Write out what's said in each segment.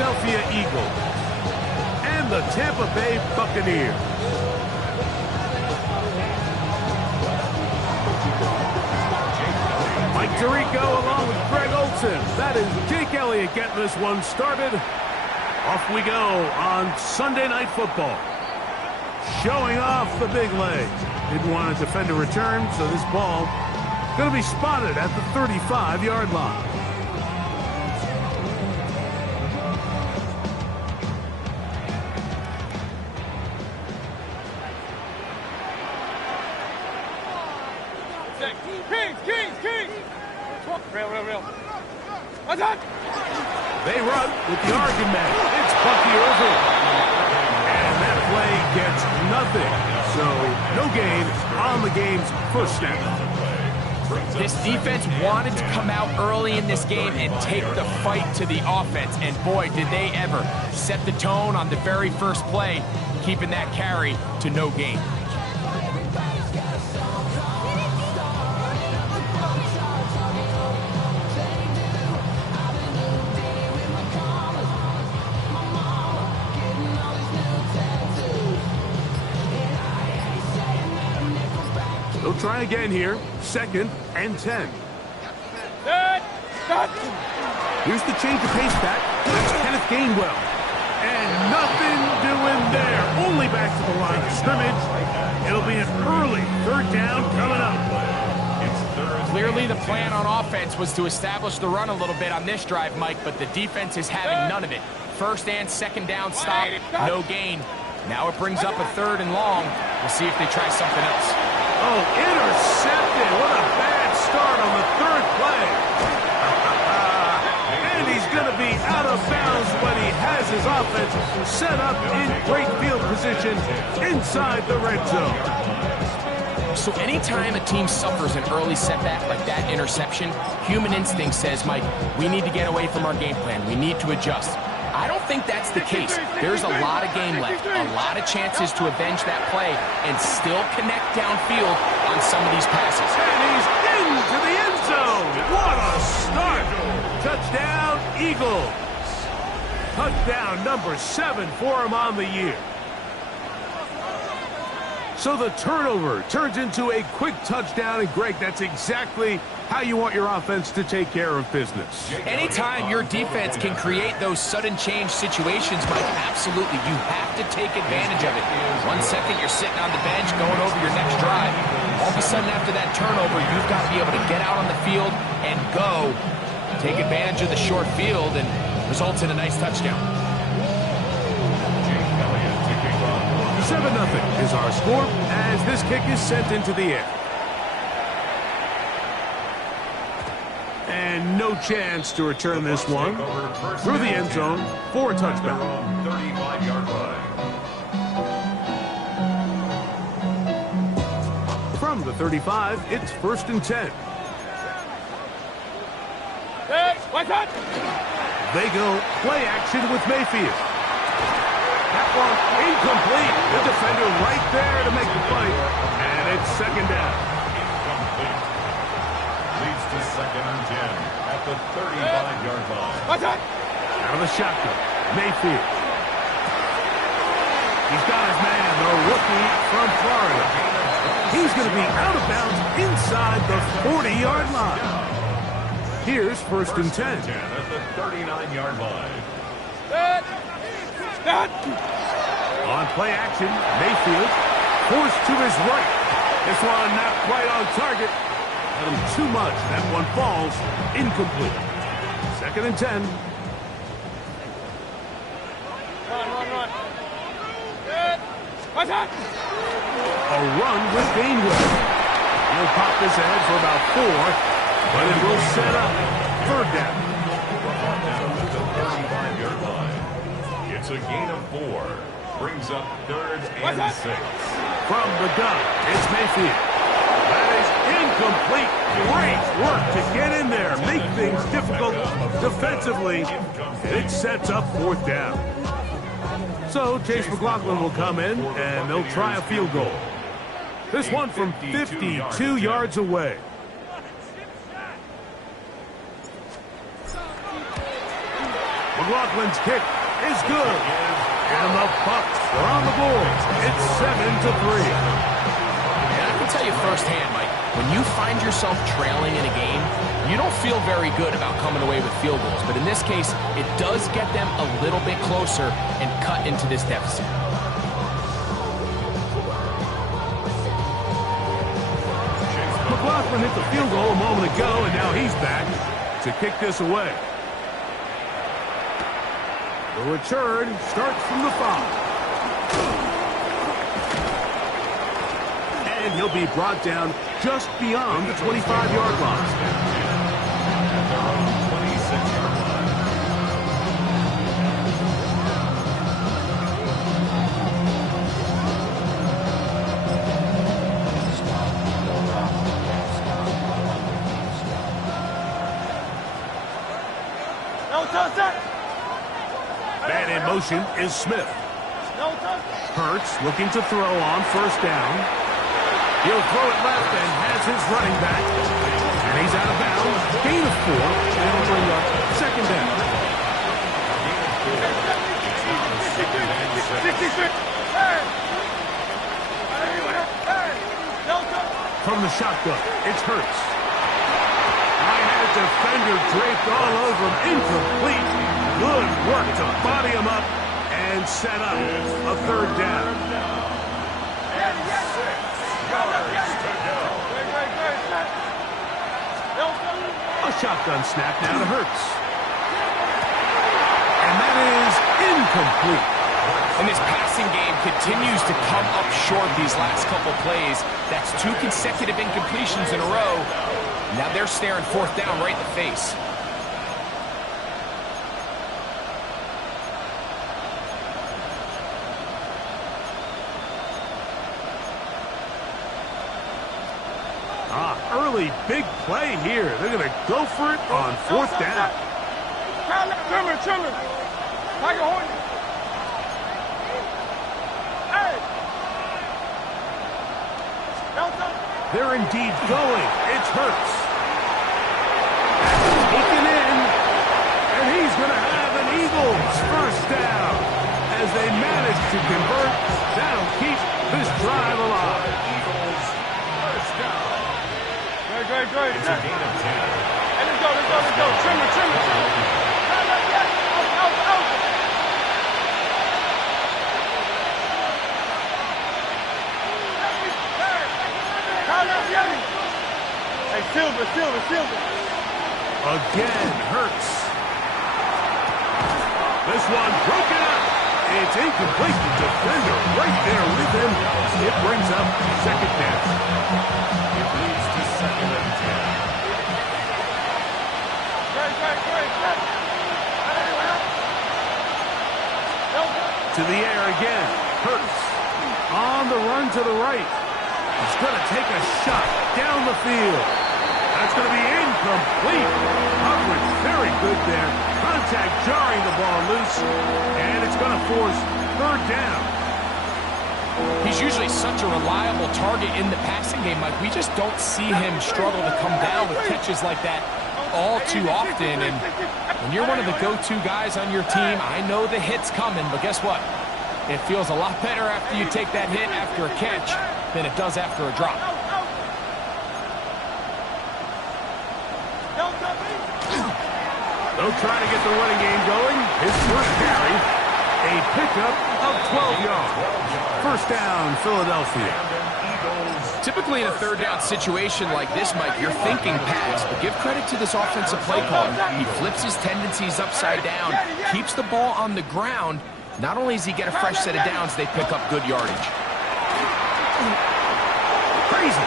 Philadelphia Eagles and the Tampa Bay Buccaneers. Mike Tirico along with Greg Olson. That is Jake Elliott getting this one started. Off we go on Sunday Night Football. Showing off the big legs. Didn't want to defend a return, so this ball going to be spotted at the 35-yard line. Kings! Real. What's up? They run with the argument. It's Bucky over. And that play gets nothing. So no gain on the game's first snap. This defense wanted to come out early in this game and take the fight to the offense. And boy, did they ever set the tone on the very first play, keeping that carry to no gain. They'll try again here. 2nd and 10. Here's the change of pace back. That's Kenneth Gainwell. And nothing doing there. Only back to the line of scrimmage. It'll be an early 3rd down coming up. Clearly the plan on offense was to establish the run a little bit on this drive, Mike, but the defense is having none of it. 1st and 2nd down stop, no gain. Now it brings up a 3rd and long. We'll see if they try something else. Oh, intercepted. What a bad start on the 3rd play. And he's going to be out of bounds when he has his offense set up in great field position inside the red zone. So anytime a team suffers an early setback like that interception, human instinct says, Mike, we need to get away from our game plan. We need to adjust. I don't think that's the case. There's a lot of game left, a lot of chances to avenge that play and still connect downfield on some of these passes. And he's into the end zone. What a start. Touchdown, Eagles. Touchdown number 7 for him on the year. So the turnover turns into a quick touchdown, and Greg, that's exactly how you want your offense to take care of business. Anytime your defense can create those sudden change situations, Mike, absolutely, you have to take advantage of it. 1 second, you're sitting on the bench going over your next drive. All of a sudden, after that turnover, you've got to be able to get out on the field and go. Take advantage of the short field, and results in a nice touchdown. 7-0 is our score as this kick is sent into the air. And no chance to return this one through the end zone for a touchback. 35-yard line. From the 35, it's 1st and 10. They go play action with Mayfield. That one incomplete. The defender right there to make the play. And it's 2nd down. Incomplete. Leads to 2nd and 10 at the 35-yard line. Out of the shotgun, Mayfield. He's got his man, the rookie from Florida. He's going to be out of bounds inside the 40-yard line. Here's 1st and 10. At the 39-yard line. On play action, Mayfield forced to his right. This one not quite on target. Let him too much. That one falls incomplete. 2nd and 10. Run. A run with Gainwell. He'll pop this ahead for about 4, but it will set up 3rd down. It's a gain of 4. Brings up 3rd and 6. From the gun, it's Mayfield. That is incomplete. Great work to get in there, make things difficult defensively. It sets up 4th down. So Chase McLaughlin will come in, and they'll try a field goal. This one from 52 yards away. McLaughlin's kick is good. And the Bucs are on the board. It's 7-3. And I can tell you firsthand, Mike, when you find yourself trailing in a game, you don't feel very good about coming away with field goals. But in this case, it does get them a little bit closer and cut into this deficit. McLaughlin hit the field goal a moment ago, and now he's back to kick this away. The return starts from the 5. And he'll be brought down just beyond the 25-yard line. At their own 26-yard line. Man in motion is Smith. Hurts looking to throw on first down. He'll throw it left and has his running back. And he's out of bounds. Gain of 4. And it'll bring up second down. From the shotgun, it's Hurts. I had a defender draped all over him. Incomplete. Good work to body him up and set up a third down. A shotgun snap now to Hurts. And that is incomplete. And this passing game continues to come up short these last couple plays. That's 2 consecutive incompletions in a row. Now they're staring fourth down right in the face. Early big play here. They're going to go for it on fourth down. Trimmer. Tiger Horn. Hey. They're indeed going. It's Hurts. Taken in. And he's going to have an Eagles first down. As they manage to convert, that'll keep this drive alive. Eagles first down. Great. It's a gain of 10. Hey, let's go. Trimmer. Out. Hey, Silver. Again, Hurts. This one broken up. It's incomplete. The defender right there with him. It brings up second down. It leads to 2nd and 10. To the air again. Hurts. On the run to the right. He's going to take a shot down the field. That's going to be incomplete. Coverage very good there. Contact jarring the ball loose. And it's going to force third down. He's usually such a reliable target in the passing game, Mike. We just don't see him struggle to come down with catches like that all too often. And when you're one of the go-to guys on your team, I know the hit's coming, but guess what? It feels a lot better after you take that hit after a catch than it does after a drop. They'll try to get the running game going. His first carry, a pickup of 12 yards. First down, Philadelphia. Typically in a third down situation like this, Mike, you're thinking pass, but give credit to this offensive play caller. He flips his tendencies upside down, keeps the ball on the ground. Not only does he get a fresh set of downs, they pick up good yardage. Crazy.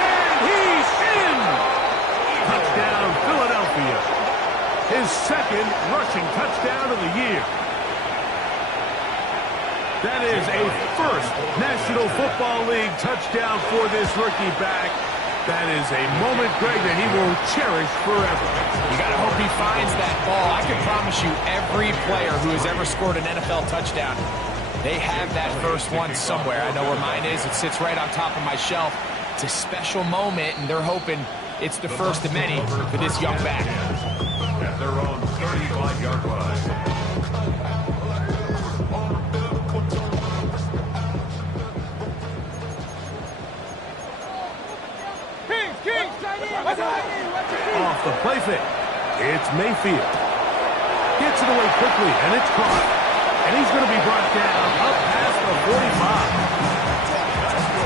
And he's in. Touchdown, Philadelphia. His second rushing touchdown of the year. That is a first National Football League touchdown for this rookie back. That is a moment, Greg, that he will cherish forever. You got to hope he finds that ball. I can promise you every player who has ever scored an NFL touchdown, they have that first one somewhere. I know where mine is. It sits right on top of my shelf. It's a special moment, and they're hoping It's the first of many for this young back. At their own 35-yard line. Off the play fake. It's Mayfield. Gets it away quickly, and it's caught. And he's going to be brought down up past the 45.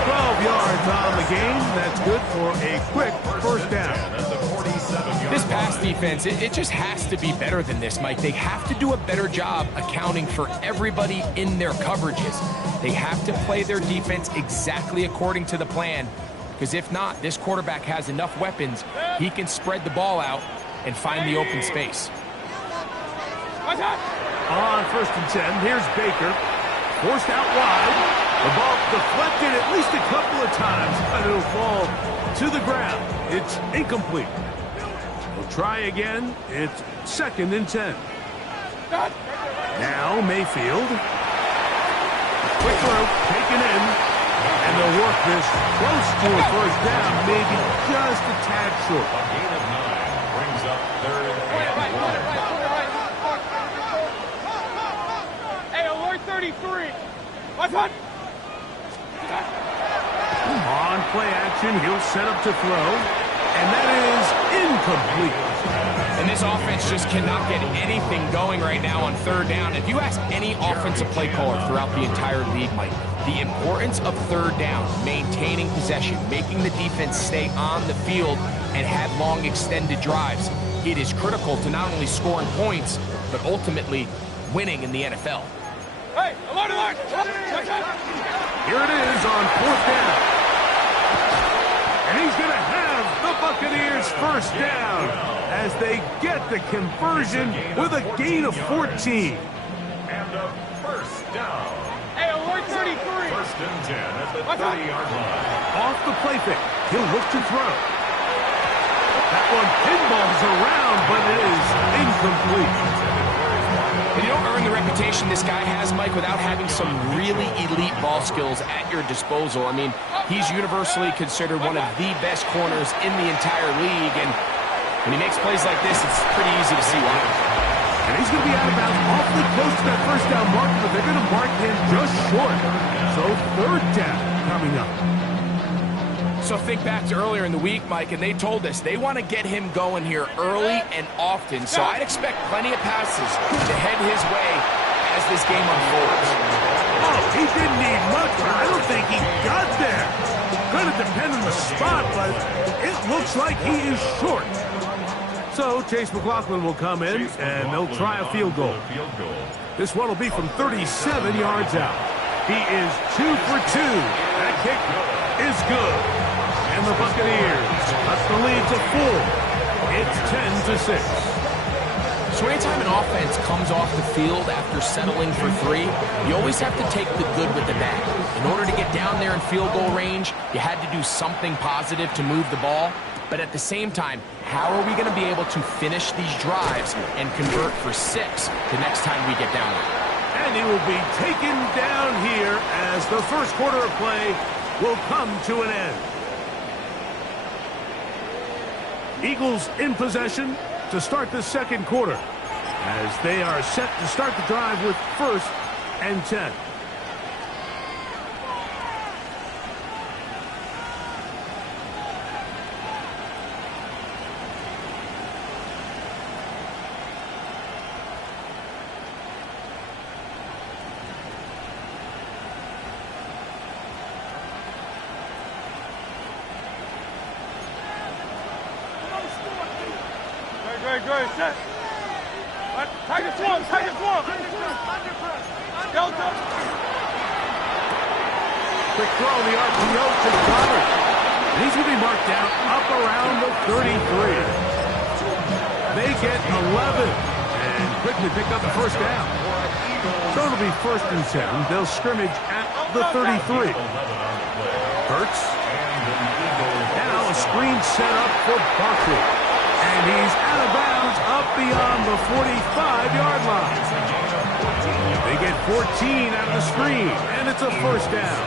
12 yards on the game. That's good for a quick first down. This pass defense, it just has to be better than this, Mike. They have to do a better job accounting for everybody in their coverages. They have to play their defense exactly according to the plan. Because if not, this quarterback has enough weapons, he can spread the ball out and find the open space. On 1st and 10, here's Baker. Forced out wide. The ball deflected at least a couple of times, but it'll fall to the ground. It's incomplete. We'll try again. It's 2nd and 10. Now Mayfield. Quick throw, taken in. And they'll work this close to a first down, maybe just a tad short. A gain of 9 brings up 3rd and 1. Hey, alert 33. What's on? On play action, he'll set up to throw, and that is incomplete. And this offense just cannot get anything going right now on 3rd down. If you ask any offensive play caller throughout the entire league, Mike, the importance of 3rd down, maintaining possession, making the defense stay on the field, and have long extended drives, it is critical to not only scoring points, but ultimately winning in the NFL. Hey, alert, alert! Here it is on 4th down. And he's going to have the Buccaneers first down as they get the conversion with a gain of 14. And a first down. Hey, alert 33. 1st and 10 at the 30-yard line. Off the play fake, he'll look to throw. That one pinballs around, but it is incomplete. And you don't earn the reputation this guy has, Mike, without having some really elite ball skills at your disposal. I mean, he's universally considered one of the best corners in the entire league, and when he makes plays like this, it's pretty easy to see why. And he's going to be out of bounds awfully close to that first down mark, but they're going to mark him just short. So 3rd down coming up. So think back to earlier in the week, Mike, and they told us they want to get him going here early and often. So I'd expect plenty of passes to head his way as this game unfolds. Oh, he didn't need much, but I don't think he got there. Going to depend on the spot, but it looks like he is short. So Chase McLaughlin will come in, and they'll try a field goal. This one will be from 37 yards out. He is 2 for 2. That kick is good. And the Buccaneers cut the lead to 4. It's 10-6. So anytime an offense comes off the field after settling for 3, you always have to take the good with the bad. In order to get down there in field goal range, you had to do something positive to move the ball. But at the same time, how are we going to be able to finish these drives and convert for 6 the next time we get down there? And he will be taken down here as the first quarter of play will come to an end. Eagles in possession to start the 2nd quarter as they are set to start the drive with 1st and 10. Good, set. Tiger swarm, Tiger swarm. Delta. Quick throw, the RPO to Goddard. And he's going to be marked down up around the 33. They get 11 and quickly pick up the first down. So it'll be 1st and 10. They'll scrimmage at the 33. Hurts. Now a screen set up for Barkley. And he's out of bounds up beyond the 45-yard line. They get 14 out of the screen, and it's a first down.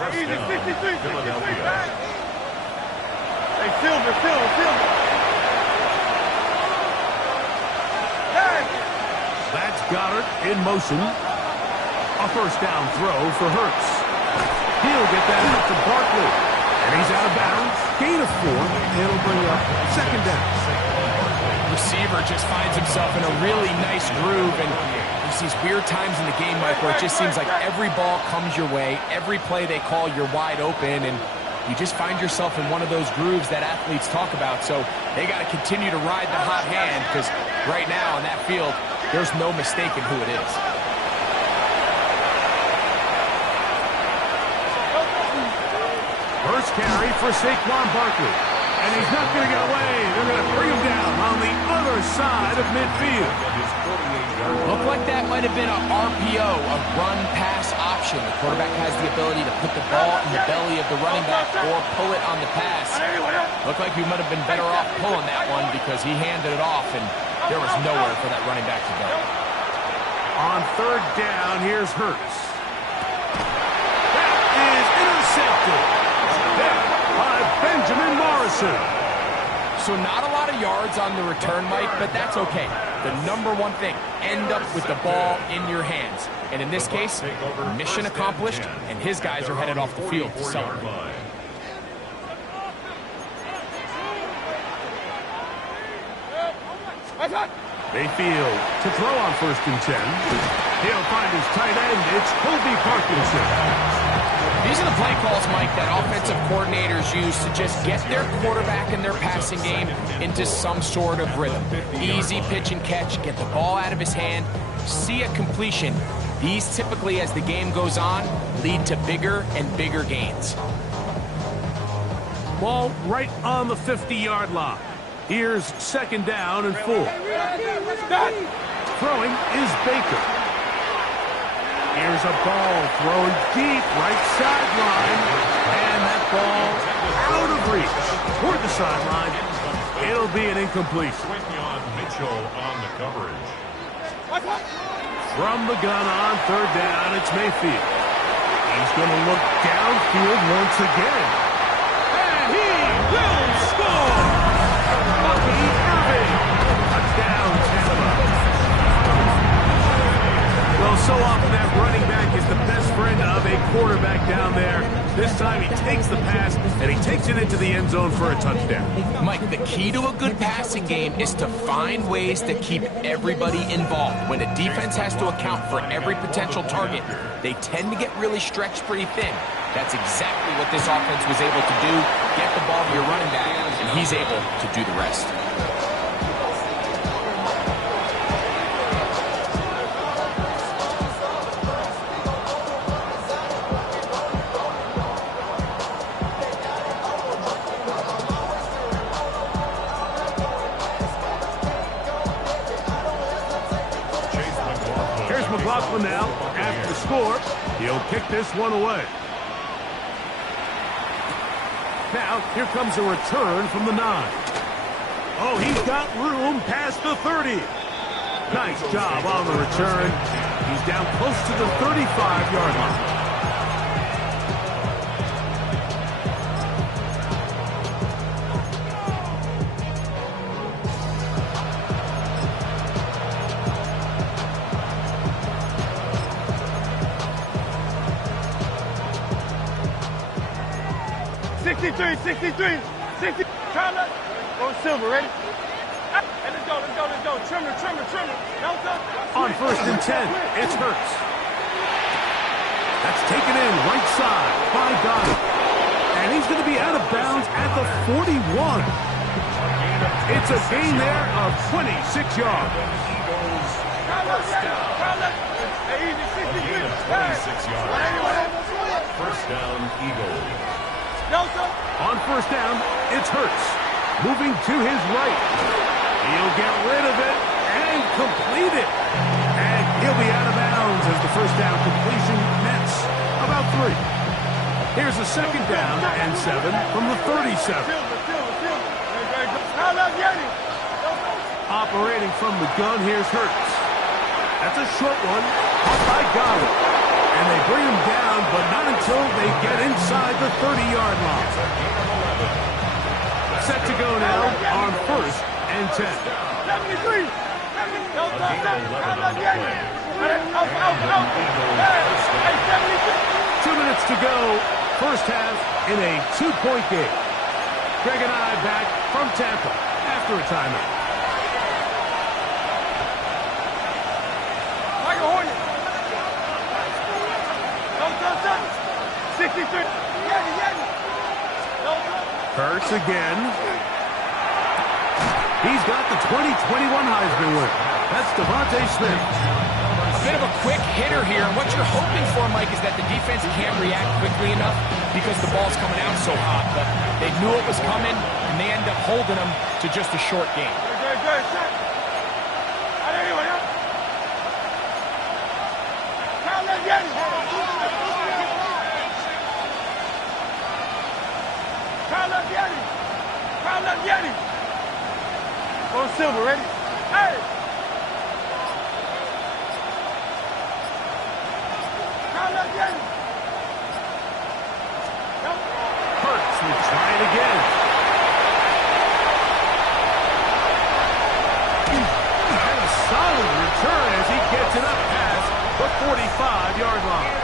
Easy, down, 63, 63. Philadelphia. Hey, Silver. Hey! That's Goddard in motion. A first down throw for Hurts. He'll get that out to Barkley. And he's out of bounds. Gain of 4. It'll bring up second down. Receiver just finds himself in a really nice groove, and there's these weird times in the game, Mike, where it just seems like every ball comes your way, every play they call, you're wide open, and you just find yourself in one of those grooves that athletes talk about. So they got to continue to ride the hot hand, because right now on that field, there's no mistaking who it is. First carry for Saquon Barkley. And he's not going to get away. They're going to bring him down on the other side of midfield. Looked like that might have been a RPO, a run-pass option. The quarterback has the ability to put the ball in the belly of the running back or pull it on the pass. Looked like he might have been better off pulling that one because he handed it off, and there was nowhere for that running back to go. On third down, here's Hurts. That is intercepted. There by Benjamin Morrison. So not a lot of yards on the return, Mike, but that's okay. The number one thing, end up with the ball in your hands. And in this case, mission accomplished, and his guys are headed off the field to celebrate. Mayfield to throw on 1st and 10. He'll find his tight end. It's Kobe Parkinson. These are the play calls, Mike, that offensive coordinators use to just get their quarterback and their passing game into some sort of rhythm. Easy pitch and catch, get the ball out of his hand, see a completion. These typically, as the game goes on, lead to bigger and bigger gains. Ball right on the 50-yard line. Here's 2nd down and 4. Throwing is Baker. Here's a ball thrown deep right sideline. And that ball out of reach toward the sideline. It'll be an incompletion. Mitchell on the coverage. From the gun on 3rd down, it's Mayfield. He's going to look downfield once again. And he will score! Bucky Irving! Touchdown, Tampa. Well, so often that running back is the best friend of a quarterback down there. This time he takes the pass, and he takes it into the end zone for a touchdown. Mike, the key to a good passing game is to find ways to keep everybody involved. When a defense has to account for every potential target, they tend to get really stretched pretty thin. That's exactly what this offense was able to do. Get the ball to your running back, and he's able to do the rest. McLaughlin now after the score. He'll kick this one away. Now, here comes a return from the 9. Oh, he's got room past the 30. Nice job on the return. He's down close to the 35-yard line. 63, 63, 60. Tyler, go Silver, ready? And let's go. Trimmer. On 1st and 10, it's Hurts. That's taken in right side by Goddard. And he's going to be out of bounds at the 41. It's a gain there of 26 yards. Hey, easy, 63. 26 yards. First down, Eagles. On 1st down, it's Hurts. Moving to his right. He'll get rid of it and complete it. And he'll be out of bounds as the first down completion nets about 3. Here's a 2nd down and 7 from the 37. Operating from the gun, here's Hurts. That's a short one, caught by Goddard. And they bring him down, but not until they get inside the 30-yard line. Set to go now on 1st and 10. 73. Don't touch that. Hey, 72. 2 minutes to go. First half in a 2-point game. Greg and I back from Tampa after a timeout. Michael Horner. Don't touch that. 63. Hurts again. He's got the 2021 Heisman winner. That's Devontae Smith. A bit of a quick hitter here, and what you're hoping for, Mike, is that the defense can't react quickly enough because the ball's coming out so hot. But they knew it was coming, and they end up holding them to just a short game. Go Silver, ready? Hey! Hurts will try it again. And a solid return as he gets it up past the 45-yard line.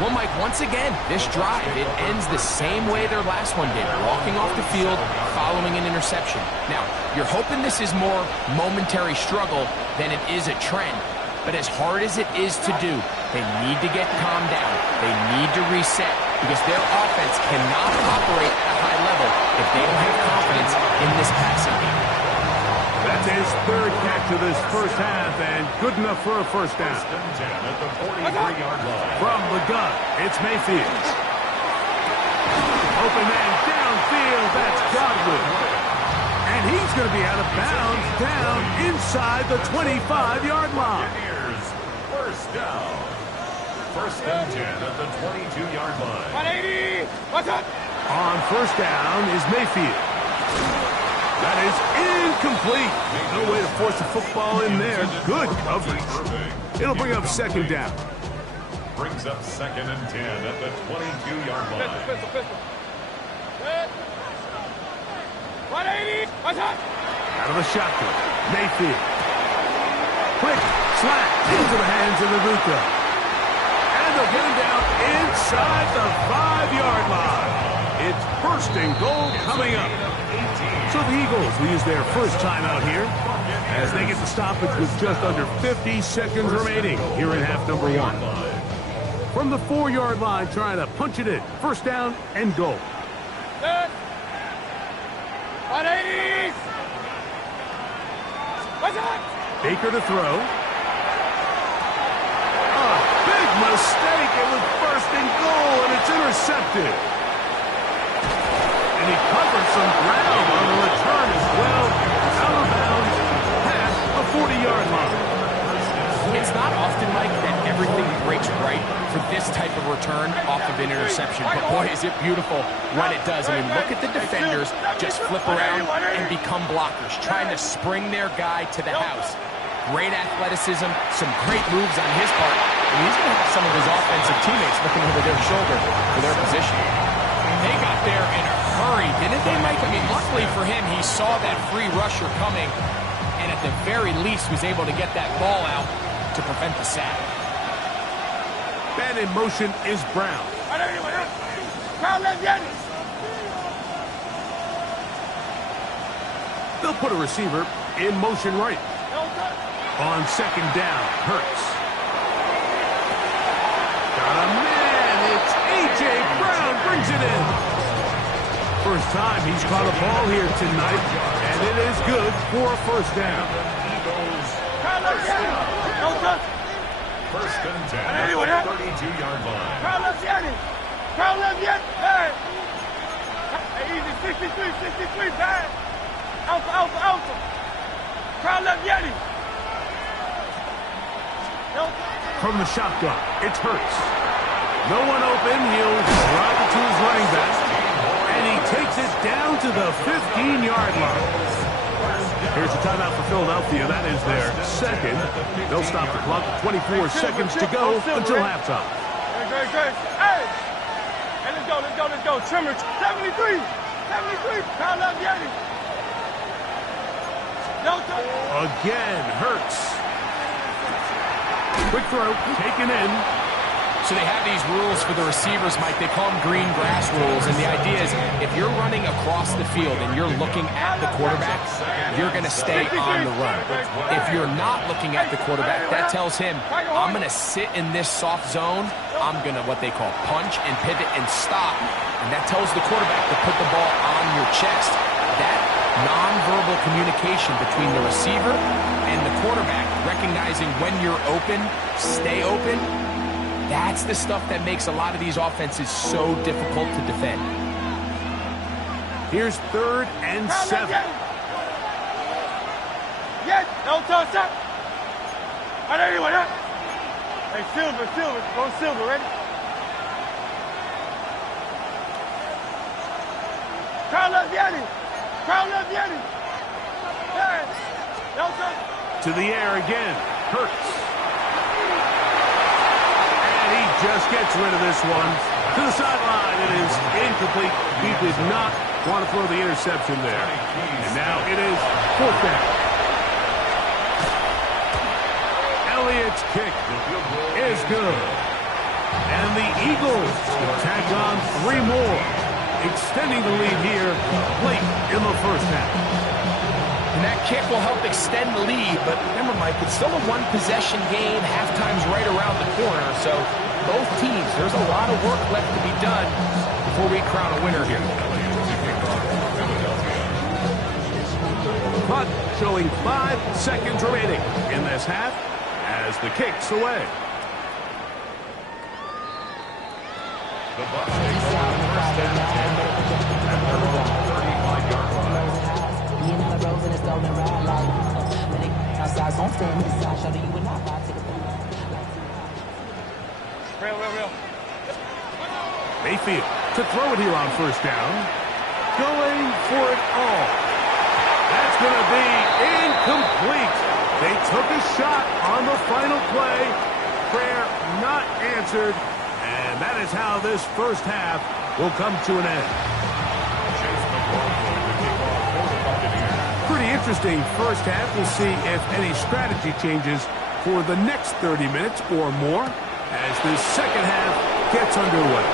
Well, Mike, once again, this drive, it ends the same way their last one did, walking off the field, following an interception. Now, you're hoping this is more momentary struggle than it is a trend, but as hard as it is to do, they need to get calmed down. They need to reset because their offense cannot operate at a high level if they don't have confidence in this passing game. That's his 3rd catch of this first half, and good enough for a first down. First and 10 at the 43-yard line. From the gun, it's Mayfield. Open man downfield, that's Godwin. And he's going to be out of bounds down inside the 25-yard line. Buccaneers, first down. First and 10 at the 22-yard line. 180. What's up? On first down is Mayfield. That is incomplete. No way to force the football in there. Good coverage. It'll bring up second down. Brings up 2nd and 10 at the 22-yard line. Pistol. 180. What's up? Out of the shotgun, Mayfield. Quick slap into the hands of Nabucco. And they'll get him down inside the 5-yard line. It's 1st and goal coming up. So the Eagles will use their first timeout here as they get the stoppage with just under 50 seconds remaining here in half number 1. From the 4-yard line, trying to punch it in. First down and goal. 180. What's up? Baker to throw. A big mistake. It was 1st and goal, and it's intercepted. And he covered some ground on the return as well. Out of bounds past the 40-yard line. It's not often, Mike, that everything breaks right for this type of return off of an interception. But boy, is it beautiful when it does. I mean, look at the defenders just flip around and become blockers, trying to spring their guy to the house. Great athleticism, some great moves on his part. And he's going to have some of his offensive teammates looking over their shoulder for their position. They got there in a hurry, didn't they, Mike? I mean, luckily for him, he saw that free rusher coming and at the very least was able to get that ball out to prevent the sack. Man in motion is Brown. They'll put a receiver in motion right. On second down, Hurts. Got a man. It's A.J. Brown brings it in. First time he's caught a ball here tonight, and it is good for a first down. First and 10 at the 32-yard line. Hey, easy, 63, bad. Alpha. Crowd left Yeti. From the shotgun, it's Hurts. No one open. He'll drop it to his running back. And he takes it down to the 15-yard line. Here's the timeout for Philadelphia. That is their second. They'll stop the clock. 24 seconds to go until halftime. Great. Hey! Hey, let's go. Trimmer, 73. Pound up, Yeti. Again, Hurts. Quick throw, taken in. So they have these rules for the receivers, Mike. They call them green grass rules. And the idea is if you're running across the field and you're looking at the quarterback, you're going to stay on the run. If you're not looking at the quarterback, that tells him, I'm going to sit in this soft zone. I'm going to what they call punch and pivot and stop. And that tells the quarterback to put the ball on your chest. That nonverbal communication between the receiver and the quarterback, recognizing when you're open, stay open, that's the stuff that makes a lot of these offenses so difficult to defend. Here's 3rd and 7. Yes, don't touch that. I know anyone else. Hey, Silver, go Silver, ready? Crown up, Yeti. Hey, don't touch. To the air again, Hurts. Just gets rid of this one. To the sideline, it is incomplete. He did not want to throw the interception there. And now it is 4th down. Elliott's kick is good. And the Eagles tack on 3 more, extending the lead here late in the first half. And that kick will help extend the lead, but remember, Mike, it's still a 1-possession game. Halftime's right around the corner, so both teams, there's a lot of work left to be done before we crown a winner here. Clock showing 5 seconds remaining in this half as the kick's away. The Bucs take over first and 10 at their own 35-yard line. Real. Mayfield to throw it here on 1st down. Going for it all. That's going to be incomplete. They took a shot on the final play. Prayer not answered. And that is how this first half will come to an end. Pretty interesting first half. We'll see if any strategy changes for the next 30 minutes or more as this second half gets underway.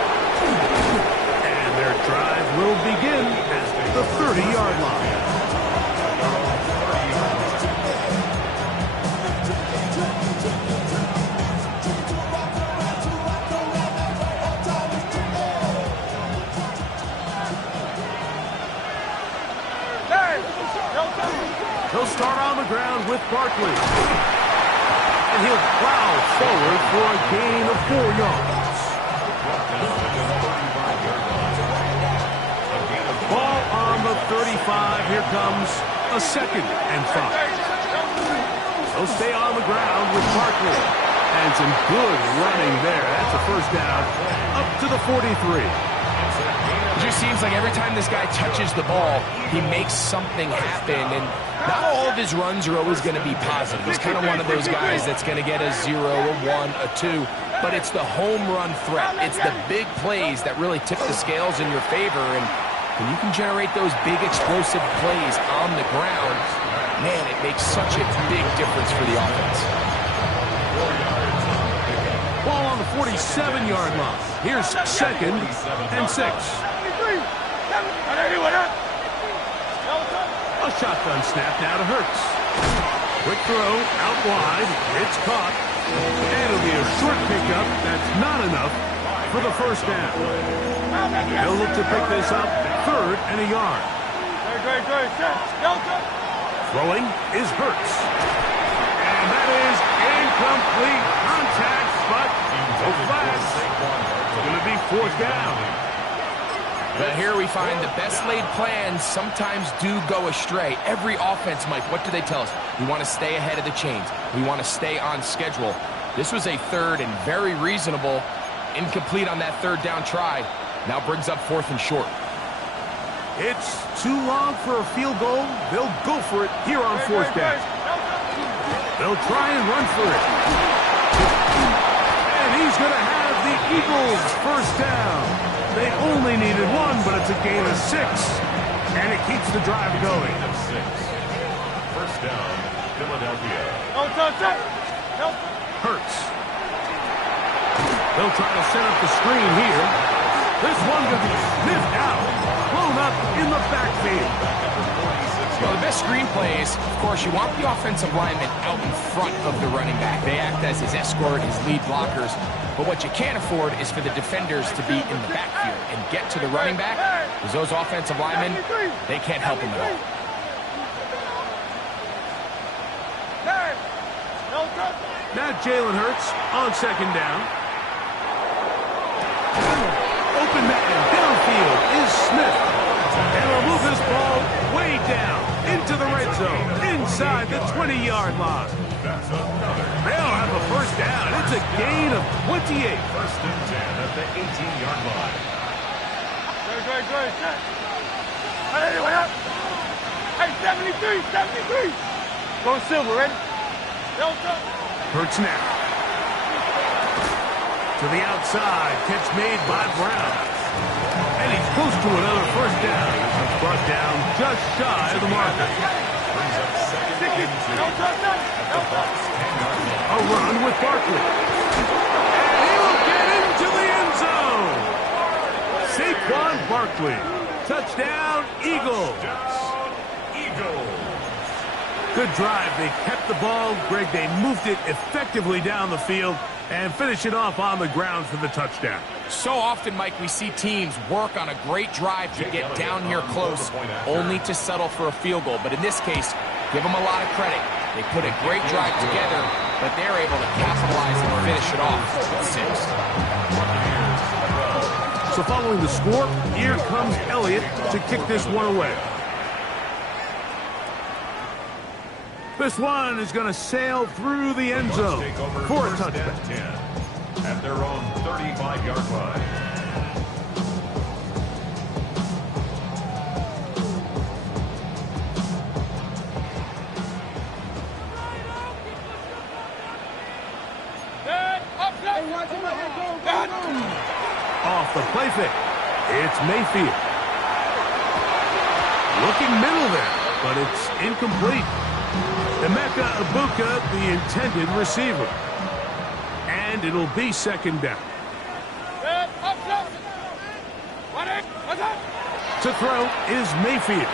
And their drive will begin at the 30-yard line. He'll start on the ground with Barkley. And he'll plow forward for a gain of 4 yards. Ball on the 35. Here comes a 2nd and 5. He'll stay on the ground with Barkley. And some good running there. That's a 1st down up to the 43. It just seems like every time this guy touches the ball, he makes something happen. And not all of his runs are always going to be positive. He's kind of one of those guys that's going to get a 0, a 1, a 2. But it's the home run threat. It's the big plays that really tip the scales in your favor. And when you can generate those big explosive plays on the ground, man, it makes such a big difference for the offense. Ball on the 47-yard line. Here's 2nd and 6. A shotgun snap now to Hurts. Quick throw out wide. It's caught. And it'll be a short pickup. That's not enough for the 1st down. They'll look to pick this up 3rd and a yard. Throwing is Hurts. And that is incomplete contact, but no flags. It's going to be 4th down. But here we find the best laid plans sometimes do go astray. Every offense, Mike, what do they tell us? We want to stay ahead of the chains. We want to stay on schedule. This was a 3rd and very reasonable. Incomplete on that 3rd down try. Now brings up 4th and short. It's too long for a field goal. They'll go for it here on fourth down. They'll try and run for it. And he's going to have the Eagles first down. They only needed one, but it's a gain of 6. And it keeps the drive going. First down, Philadelphia. Hurts. They'll try to set up the screen here. This one could be sniffed out. Blown up in the backfield. Well, the best screenplay is, of course, you want the offensive lineman out in front of the running back. They act as his escort, his lead blockers. But what you can't afford is for the defenders to be in the backfield and get to the running back, because those offensive linemen, they can't help him at all. Now Jalen Hurts on second down. Open man downfield is Smith. And will move this ball way down into the red zone, inside the 20-yard line. They'll have a first down. It's a gain of 28. First and 10 at the 18-yard line. Hey, 73. Go silver, ready? Hurts now. To the outside, catch made by Brown. And he's close to another first down. Brought down just shy of the marker. A run with Barkley. And he'll get into the end zone. Saquon Barkley. Touchdown, Eagles. Good drive. They kept the ball. Greg, they moved it effectively down the field and finish it off on the ground for the touchdown. So often, Mike, we see teams work on a great drive to get down here close, only to settle for a field goal. But in this case, give them a lot of credit. They put a great drive together, but they're able to capitalize and finish it off with 6. So following the score, here comes Elliott to kick this one away. This one is going to sail through the end zone for a touchdown. At their own 35-yard line. Off the play fake. It's Mayfield. Looking middle there, but it's incomplete. Emeka Ibuka, the intended receiver. And it'll be second down. To throw is Mayfield.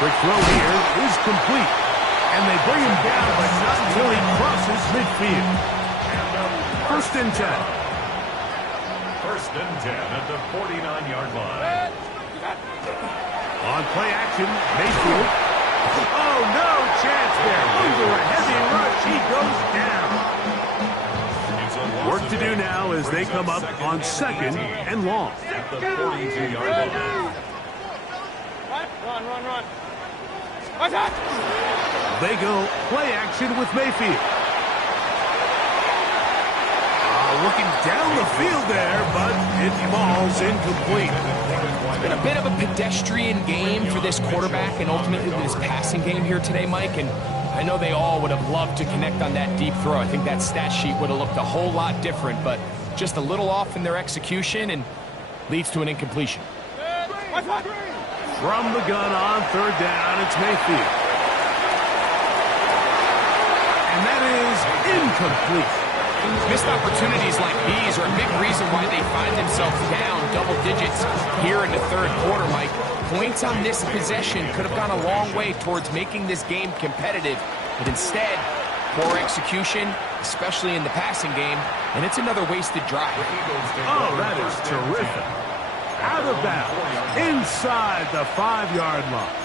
Quick throw here is complete. And they bring him down, but not until he crosses midfield. First and 10. First and 10 at the 49-yard line. On play action, Mayfield. Oh, no chance there. Under a heavy rush, he goes down. Work to do now as they come up on second and long. At the 42-yard line. Run. They go play action with Mayfield. Looking down the field there, but it falls incomplete. It's been a bit of a pedestrian game for this quarterback and ultimately this passing game here today, Mike. And I know they all would have loved to connect on that deep throw. I think that stat sheet would have looked a whole lot different, but just a little off in their execution and leads to an incompletion. From the gun on third down, it's Mayfield. And that is incomplete. Missed opportunities like these are a big reason why they find themselves down double digits here in the third quarter, Mike. Points on this possession could have gone a long way towards making this game competitive, but instead, poor execution, especially in the passing game, and it's another wasted drive. Oh, that is terrific. Out of bounds, inside the 5-yard line.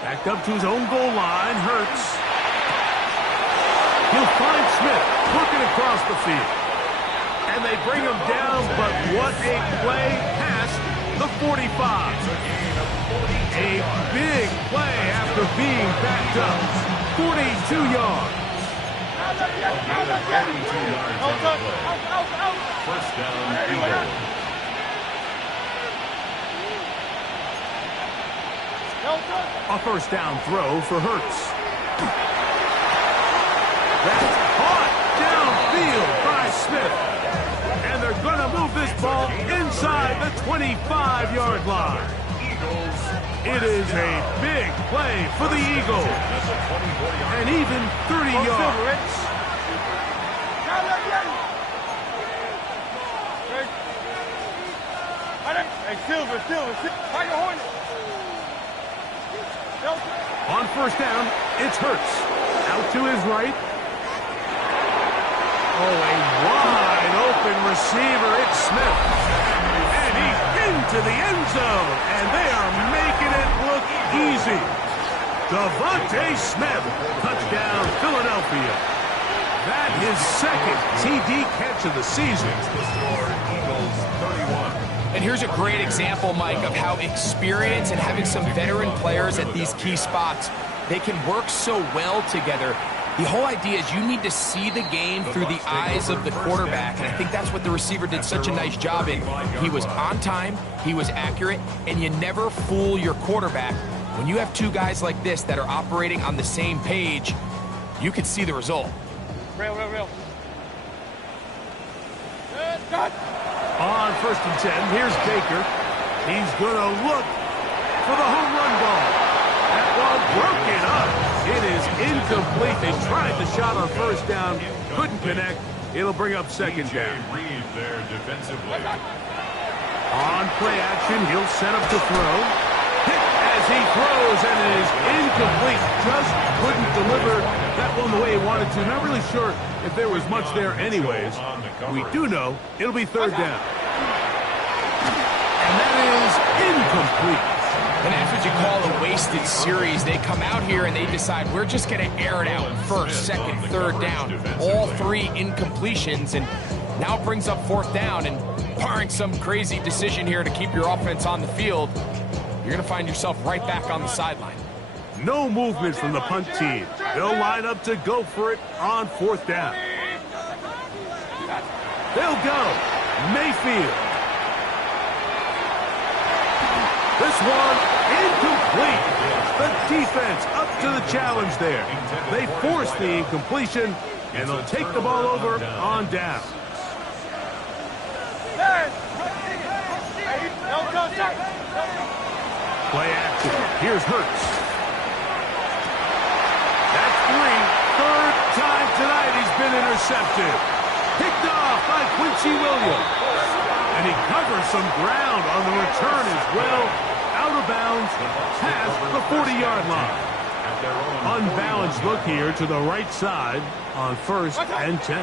Backed up to his own goal line. Hurts. He'll find Smith working across the field. And they bring him down, but what a play past the 45. A big play after being backed up. 42 yards. First down, Eagles. A first down throw for Hurts. That's caught downfield by Smith. And they're going to move this ball inside the 25-yard line. It is a big play for the Eagles. And even 30 yards. Hey, Silver. Tiger Hornet. On first down, it's Hurts. Out to his right. Oh, a wide open receiver. It's Smith. And he's into the end zone. And they are making it look easy. Devontae Smith. Touchdown, Philadelphia. That is second TD catch of the season. The score, Eagles 31. And here's a great example, Mike, of how experience and having some veteran players at these key spots, they can work so well together. The whole idea is you need to see the game through the eyes of the quarterback, and I think that's what the receiver did such a nice job in. He was on time, he was accurate, and you never fool your quarterback. When you have two guys like this that are operating on the same page, you can see the result. Real. Good. On first and 10, here's Baker. He's going to look for the home run ball. That ball broken up. It is incomplete. They tried the shot on first down, couldn't connect. It'll bring up second down. Reed there defensively. On play action, he'll set up to throw. Hit as he throws, and it is incomplete. Just couldn't deliver that one the way he wanted to. Not really sure if there was much there anyways. We do know it'll be third down. And that is incomplete. And that's what you call a wasted series. They come out here and they decide we're just going to air it out first, second, third down. All three incompletions, and now it brings up fourth down. And barring some crazy decision here to keep your offense on the field, you're going to find yourself right back on the sideline. No movement from the punt team. They'll line up to go for it on fourth down. They'll go. Mayfield. This one incomplete. The defense up to the challenge there. They force the incompletion, and they'll take the ball over on down. Play action. Here's Hurts. That's three. Third time tonight he's been intercepted. Picked off by Quincy Williams. And he covers some ground on the return as well. Out of bounds, past the 40-yard line. Unbalanced look here to the right side on first and 10.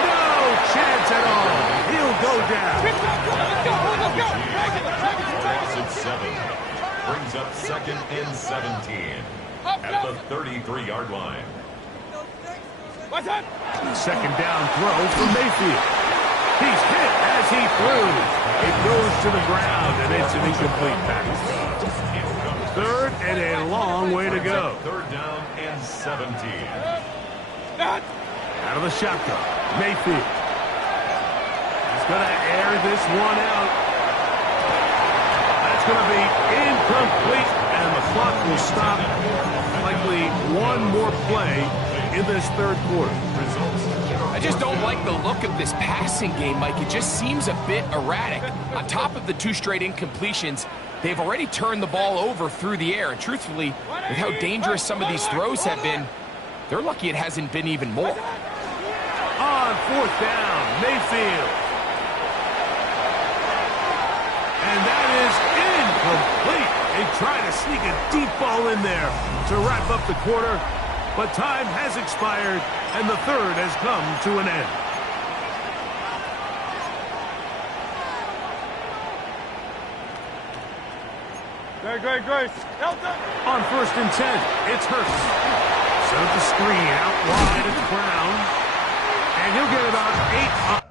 No chance at all. He'll go down. Loss at 7. Brings up second and 17 at the 33-yard line. Second down throw for Mayfield. He's hit as he threw. It goes to the ground, and it's an incomplete pass. Third and a long way to go. Third down and 17. Out of the shotgun, Mayfield. He's going to air this one out. That's going to be incomplete, and the clock will stop. Likely one more play in this third quarter. I just don't like the look of this passing game, Mike. It just seems a bit erratic. On top of the two straight incompletions, they've already turned the ball over through the air. And truthfully, with how dangerous some of these throws have been, they're lucky it hasn't been even more. On fourth down, Mayfield. And that is incomplete. They try to sneak a deep ball in there to wrap up the quarter. But time has expired, and the third has come to an end. Great. Delta. On 1st and 10, it's Hurts. Set up the screen out wide. It's Brown. And he'll get about 8 up.